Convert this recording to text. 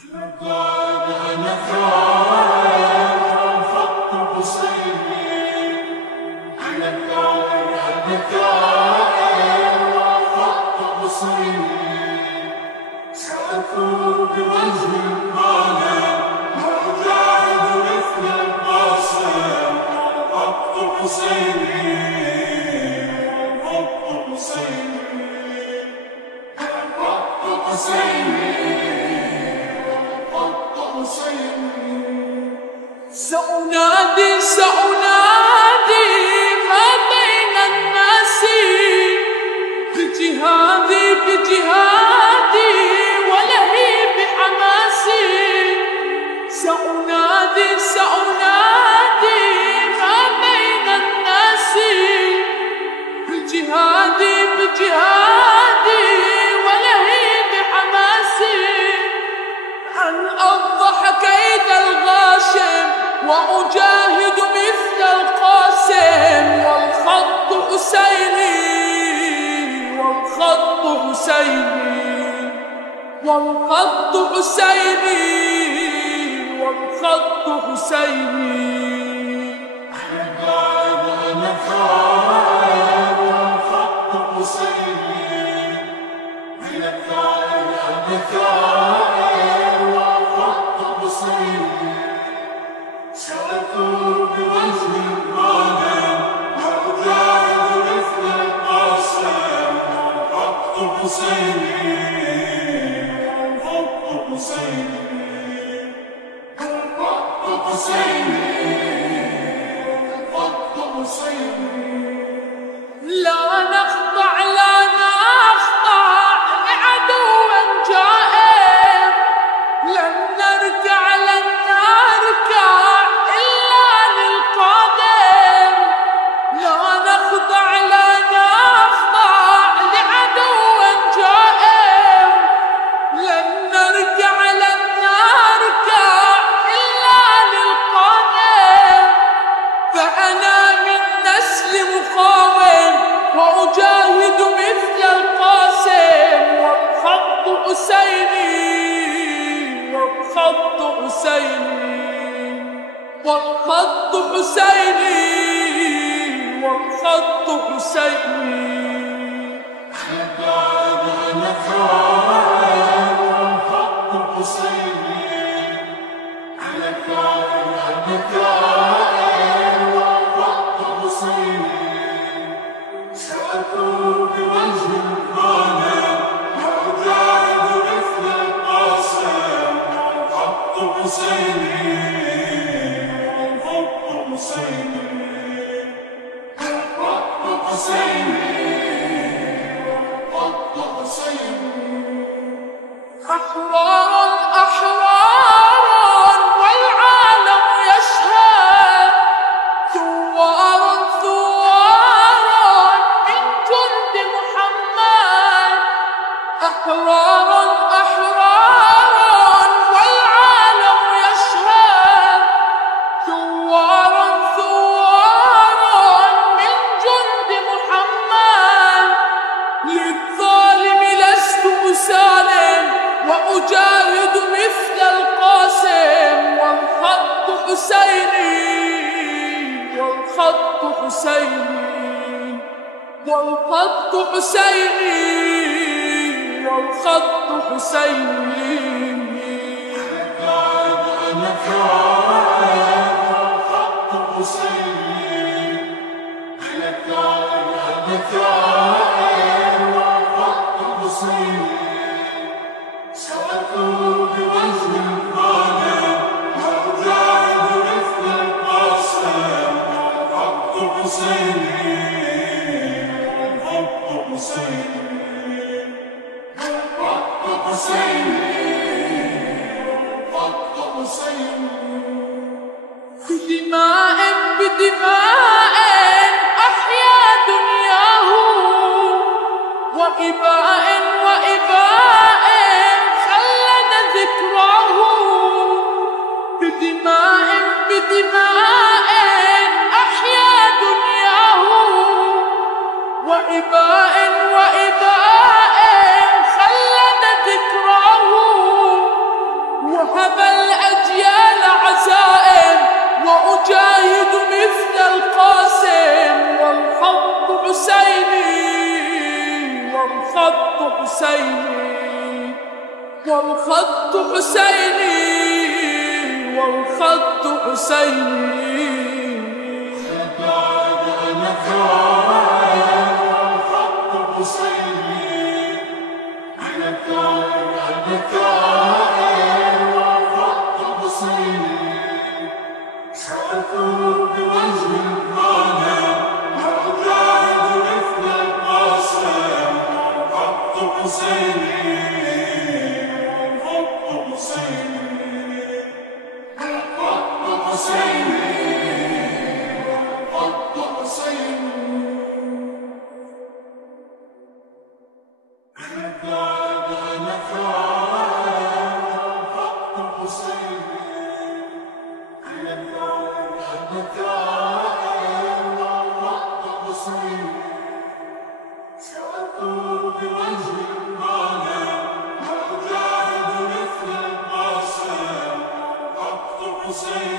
أنا ثائر خط حسيني، أنا ثائر خط حسيني، سأثور بوجه الظالم وأجاهد مثل القاسم، خط حسيني خط حسيني خط حسيني خط حسيني. سأنادي ما بين الناس بجهادي ولهي بحماسي. سأنادي ما بين الناس بجهادي ولهي بحماسي. أن أفضح كيد الغاشم وأجاهد مثل القاسم، والخط حسيني والخط حسيني والخط حسيني والخط حسيني. أنا ثائر خط حسيني، أنا ثائر خط حسيني، سأثور بوجه الظالم وأجاهد مثل القاسم، خط حسيني خط حسيني خط حسيني خط حسيني. لا نخضع لعدو جائر، لن نركع إلا للقادم. لا نخضع لعدو جائر، لن نركع إلا للقادم. فأنا من نسل مقاوم وأجاهد مثل القاسم، والخط حسيني والخط حسيني والخط حسيني والخط حسيني. أنا ثائر خط حسيني، أنا ثائر خط حسيني، سأثور بوجه الظالم وأجاهد مثل القاسم، خط حسيني خط حسيني خط حسيني خط حسيني. أحرار والعالم يشهد، ثوار من جند محمد. أحرار والعالم يشهد، ثوار من جند محمد. للظالم لست أسالم وأجاهد مثل القاسم، والخط حسيني والخط حسيني والخط حسيني والخط حسيني. أنا ثائر خط حسيني، أنا ثائر خط حسيني، سأثور بوجه الظالم وأجاهد مثل القاسم، خط حسيني خط حسيني خط حسيني خط حسيني. بدماء أحيا دنياه، وإباء خلد ذكراه. بدماء أحيا دنياه، وإباء خلد ذكراه. والخط حسيني والخط حسيني أنا ثائر والخط حسيني أنا ثائر والخط حسيني سأثور بوجه الظالم أجاهد مثل القاسم والخط حسيني والخط حسيني والخط حسيني والخط حسيني أنا ثائر والخط حسيني أنا ثائر والخط حسيني سأثور بوجه الظالم أجاهد مثل القاسم والخط حسيني